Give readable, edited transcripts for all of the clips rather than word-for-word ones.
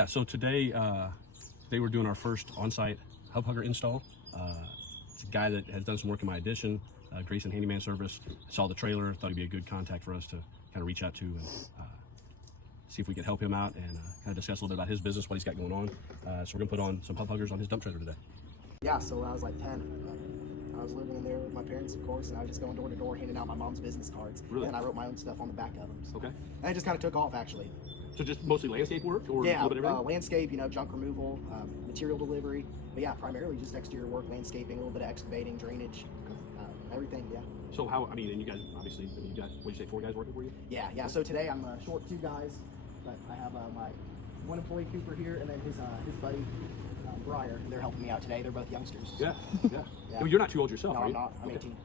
Yeah, so today we're doing our first on-site Hubb Hugger install. It's a guy that has done some work in my addition, Grayson Handyman service. Saw the trailer, thought he'd be a good contact for us to kind of reach out to and see if we could help him out and kind of discuss a little bit about his business, what he's got going on. So we're gonna put on some Hubb Huggers on his dump trailer today. Yeah, so when I was like 10, I was living in there with my parents, of course, and I was just going door to door handing out my mom's business cards. Really? And I wrote my own stuff on the back of them. So. Okay. And it just kind of took off, actually. So just mostly landscape work, or yeah, a little bit of everything? Landscape, junk removal, material delivery. But yeah, primarily just exterior work, landscaping, a little bit of excavating, drainage, everything, yeah. So how, and you guys, obviously, you got, what did you say, 4 guys working for you? Yeah. So today I'm short 2 guys, but I have my one employee, Cooper, here, and then his buddy, Briar. They're helping me out today. They're both youngsters. Yeah. Yeah. Well, you're not too old yourself, No, are I'm you? not. I'm Okay. 18.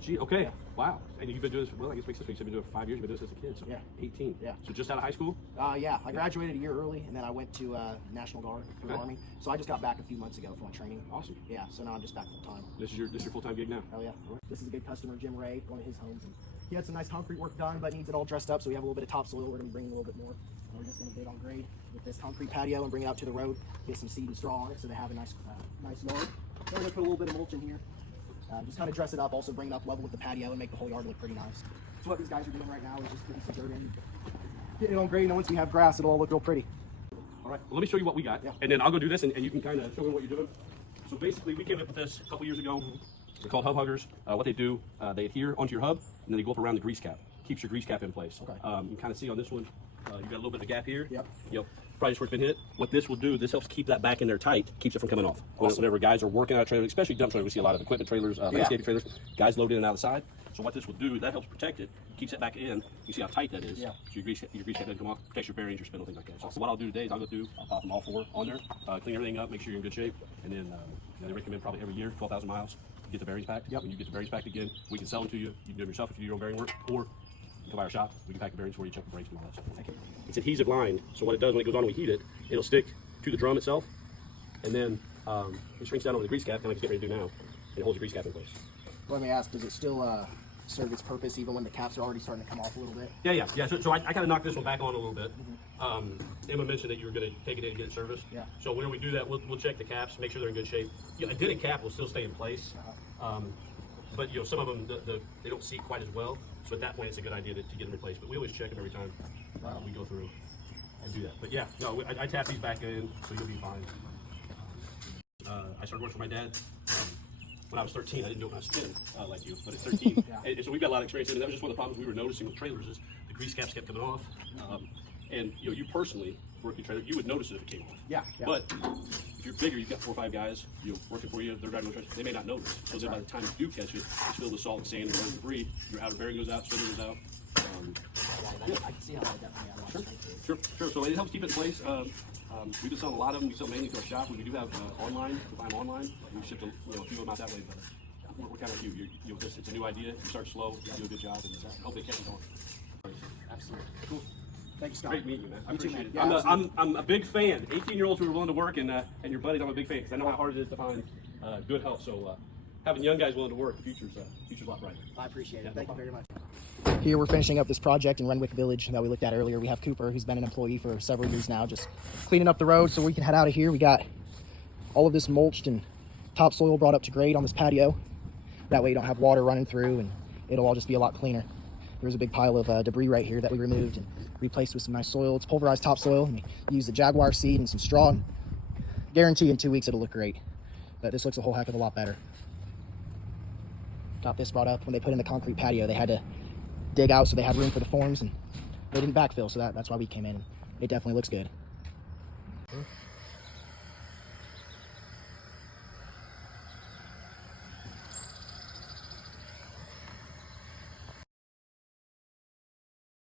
Gee, okay. Yeah. Wow. And you've been doing this, well, I guess makes sense. You've been doing it for 5 years. You've been doing this as a kid, so Yeah. 18. Yeah. So just out of high school? Yeah, I graduated a year early, and then I went to National Guard for the Army. So I just got back a few months ago for my training. Awesome. Yeah, so now I'm just back full time. This is your full-time gig now? Oh yeah. This is a good customer, Jim Ray, one of his homes. And he had some nice concrete work done, but needs it all dressed up, so we have a little bit of topsoil. We're going to bring a little bit more. And we're just going to dig on grade with this concrete patio and bring it out to the road, get some seed and straw on it so they have a nice yard. Then we're going to put a little bit of mulch in here. Just kind of dress it up, also bring it up level with the patio and make the whole yard look pretty nice. So what these guys are doing right now is just putting some dirt in, getting it on grade, and once we have grass, it'll all look real pretty. All right, well, let me show you what we got, and then I'll go do this, and you can kind of show me what you're doing. So basically, we came up with this a couple years ago. They're called Hubb Huggers. What they do, they adhere onto your hub, and then they go up around the grease cap. Keeps your grease cap in place. Okay. You can kind of see on this one, you got a little bit of a gap here. Yep. Probably just where it's been hit. What this will do, this helps keep that back in there tight, keeps it from coming off. Awesome. Whenever guys are working out of trailers, especially dump trailers, we see a lot of equipment trailers, landscaping trailers, guys load in and out of the side. So what this will do, that helps protect it, keeps it back in. You see how tight that is. Yeah. So your grease cap doesn't come off, protects your bearings, your spindle, things like that. So what I'll do today is I'll go through, I'll pop them all 4 on there, clean everything up, make sure you're in good shape, and then they recommend probably every year, 12,000 miles, get the bearings packed. When you get the bearings packed again, we can sell them to you. You can do them yourself if you do your own bearing work, or you come by our shop, we can pack the bearings for you, check the brakes, and all that stuff. It's adhesive lined, so what it does when it goes on and we heat it, it'll stick to the drum itself, and then it shrinks down over the grease cap, kind of like it's getting ready to do now, and it holds your grease cap in place. Let me ask, does it still serve its purpose even when the caps are already starting to come off a little bit? Yeah. So I kind of knocked this one back on a little bit. Emma mentioned that you were going to take it in and get it serviced. Yeah. So whenever we do that, we'll check the caps, make sure they're in good shape. A dented cap will still stay in place, but some of them they don't seat quite as well. So at that point, it's a good idea to get them replaced. But we always check them every time we go through and do that. But yeah, no, I tap these back in, so you'll be fine. I started working for my dad when I was 13. I didn't do it when I was 10 like you, but at 13. And so we've got a lot of experience. And that was just one of the problems we were noticing with trailers is the grease caps kept coming off. And you personally working trailer, you would notice it if it came off. Yeah. But if you're bigger, you've got 4 or 5 guys working for you, they're driving the trailer, they may not notice. So then by the time you do catch it, it's filled with salt, sand, and debris. Your outer bearing goes out, cylinder goes out. I can see how that definitely Sure. So it helps keep it in place. We've been selling a lot of them. We sell mainly to our shop. We do have online. You can buy them online. We ship a few of them out that way. But we're kind of like you. It's a new idea. You start slow. You do a good job, and hopefully it catches on. Absolutely. Cool. Thank you, Scott. Great meeting you, man. I appreciate it. Yeah, I'm a big fan. 18-year-olds who are willing to work, and your buddies, I'm a big fan because I know how hard it is to find good help. So having young guys willing to work, the future's a lot brighter. I appreciate it. Thank you very much. Here we're finishing up this project in Renwick Village that we looked at earlier. We have Cooper, who's been an employee for several years now, just cleaning up the road so we can head out of here. We got all of this mulched and topsoil brought up to grade on this patio. That way you don't have water running through, and it'll all just be a lot cleaner. There's a big pile of debris right here that we removed and replaced with some nice soil. It's pulverized topsoil, and we used the jaguar seed and some straw. And guarantee in 2 weeks it'll look great. But this looks a whole heck of a lot better. Got this brought up when they put in the concrete patio. They had to dig out so they had room for the forms, and they didn't backfill, so that's why we came in. It definitely looks good.